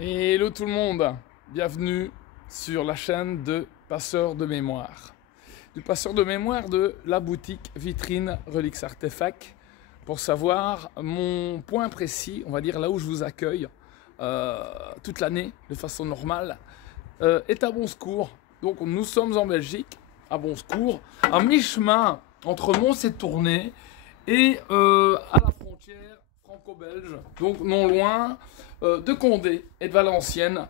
Hello tout le monde, bienvenue sur la chaîne de Passeur de Mémoire. Du Passeur de Mémoire de la boutique Vitrine Relix Artefact pour savoir mon point précis, on va dire là où je vous accueille toute l'année de façon normale, est à Bon-Secours. Donc nous sommes en Belgique, à Bon-Secours, à mi-chemin entre Mons et Tournai et à la frontière franco-belge, donc non loin de Condé et de Valenciennes,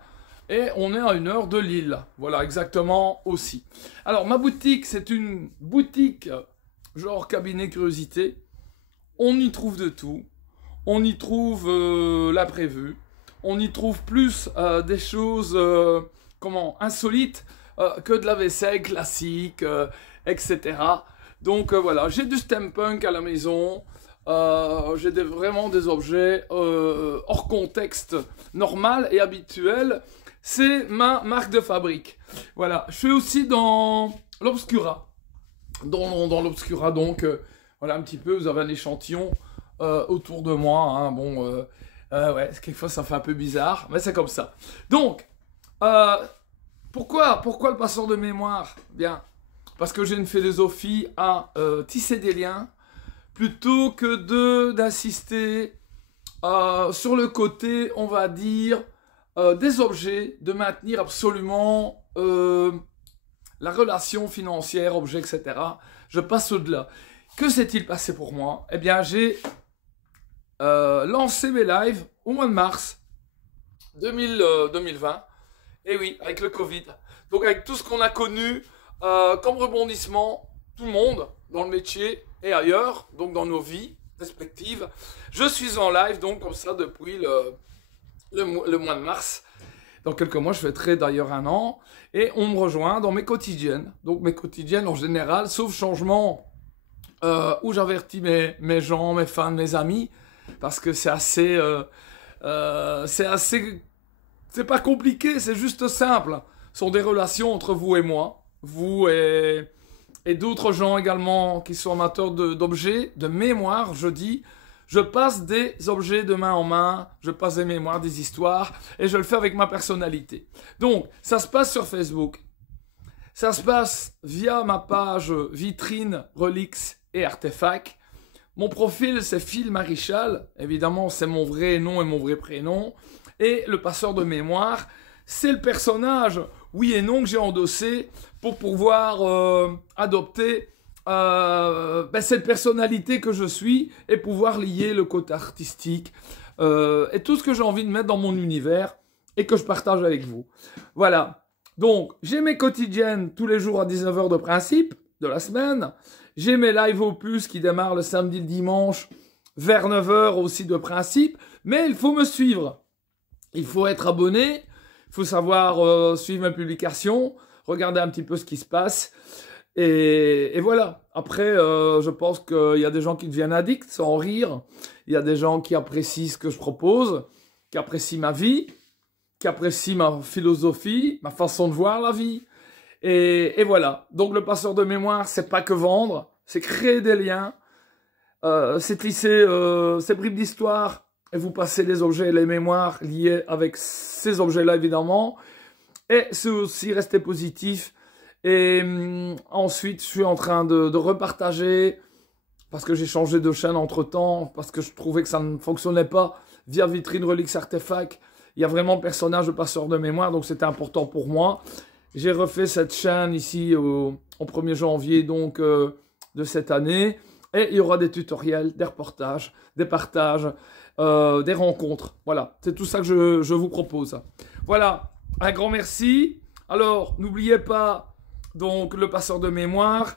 et on est à 1 heure de Lille, voilà exactement aussi. Alors ma boutique, c'est une boutique genre cabinet curiosité, on y trouve de tout, on y trouve l'imprévu, on y trouve plus des choses insolites que de la vaisselle classique, etc. Donc voilà, j'ai du steampunk à la maison. J'ai vraiment des objets hors contexte normal et habituel. C'est ma marque de fabrique. Voilà, je suis aussi dans l'Obscura. Dans l'Obscura, donc, voilà un petit peu, vous avez un échantillon autour de moi. Hein. Bon, ouais, quelquefois ça fait un peu bizarre, mais c'est comme ça. Donc, pourquoi le passeur de mémoire? Bien, parce que j'ai une philosophie à tisser des liens, plutôt que d'insister sur le côté, on va dire, des objets, de maintenir absolument la relation financière, objet, etc. Je passe au-delà. Que s'est-il passé pour moi? Eh bien, j'ai lancé mes lives au mois de mars 2020. Et oui, avec le Covid. Donc, avec tout ce qu'on a connu comme rebondissement, tout le monde dans le métier et ailleurs, donc dans nos vies respectives. Je suis en live, donc comme ça, depuis le mois de mars. Dans quelques mois, je fêterai d'ailleurs 1 an. Et on me rejoint dans mes quotidiennes. Donc mes quotidiennes en général, sauf changement où j'avertis mes gens, mes fans, mes amis. Parce que c'est assez... c'est pas compliqué, c'est juste simple. Ce sont des relations entre vous et moi. Vous et d'autres gens également qui sont amateurs d'objets, de mémoire, je dis. Je passe des objets de main en main, je passe des mémoires, des histoires, et je le fais avec ma personnalité. Donc, ça se passe sur Facebook. Ça se passe via ma page Vitrine, Relix et Artefact. Mon profil, c'est Phil Marichal. Évidemment, c'est mon vrai nom et mon vrai prénom. Et le passeur de mémoire, c'est le personnage, oui et non, que j'ai endossé pour pouvoir adopter cette personnalité que je suis et pouvoir lier le côté artistique et tout ce que j'ai envie de mettre dans mon univers et que je partage avec vous. Voilà. Donc, j'ai mes quotidiennes tous les jours à 19 h de principe de la semaine. J'ai mes live opus qui démarrent le samedi, le dimanche vers 9 h aussi de principe. Mais il faut me suivre. Il faut être abonné. Il faut savoir suivre mes publications, regarder un petit peu ce qui se passe. Et voilà. Après, je pense qu'il y a des gens qui deviennent addicts sans rire. Il y a des gens qui apprécient ce que je propose, qui apprécient ma vie, qui apprécient ma philosophie, ma façon de voir la vie. Et voilà. Donc le passeur de mémoire, c'est pas que vendre, c'est créer des liens, c'est tisser ces bribes d'histoire. Et vous passez les objets et les mémoires liés avec ces objets-là, évidemment. Et c'est aussi rester positif. Et ensuite, je suis en train de repartager, parce que j'ai changé de chaîne entre-temps, parce que je trouvais que ça ne fonctionnait pas via Vitrine Relix Artefact. Il y a vraiment personnage de passeur de mémoire, donc c'était important pour moi. J'ai refait cette chaîne ici au 1er janvier donc, de cette année. Et il y aura des tutoriels, des reportages, des partages, des rencontres. Voilà, c'est tout ça que je vous propose. Voilà, un grand merci. Alors, n'oubliez pas donc le passeur de mémoire.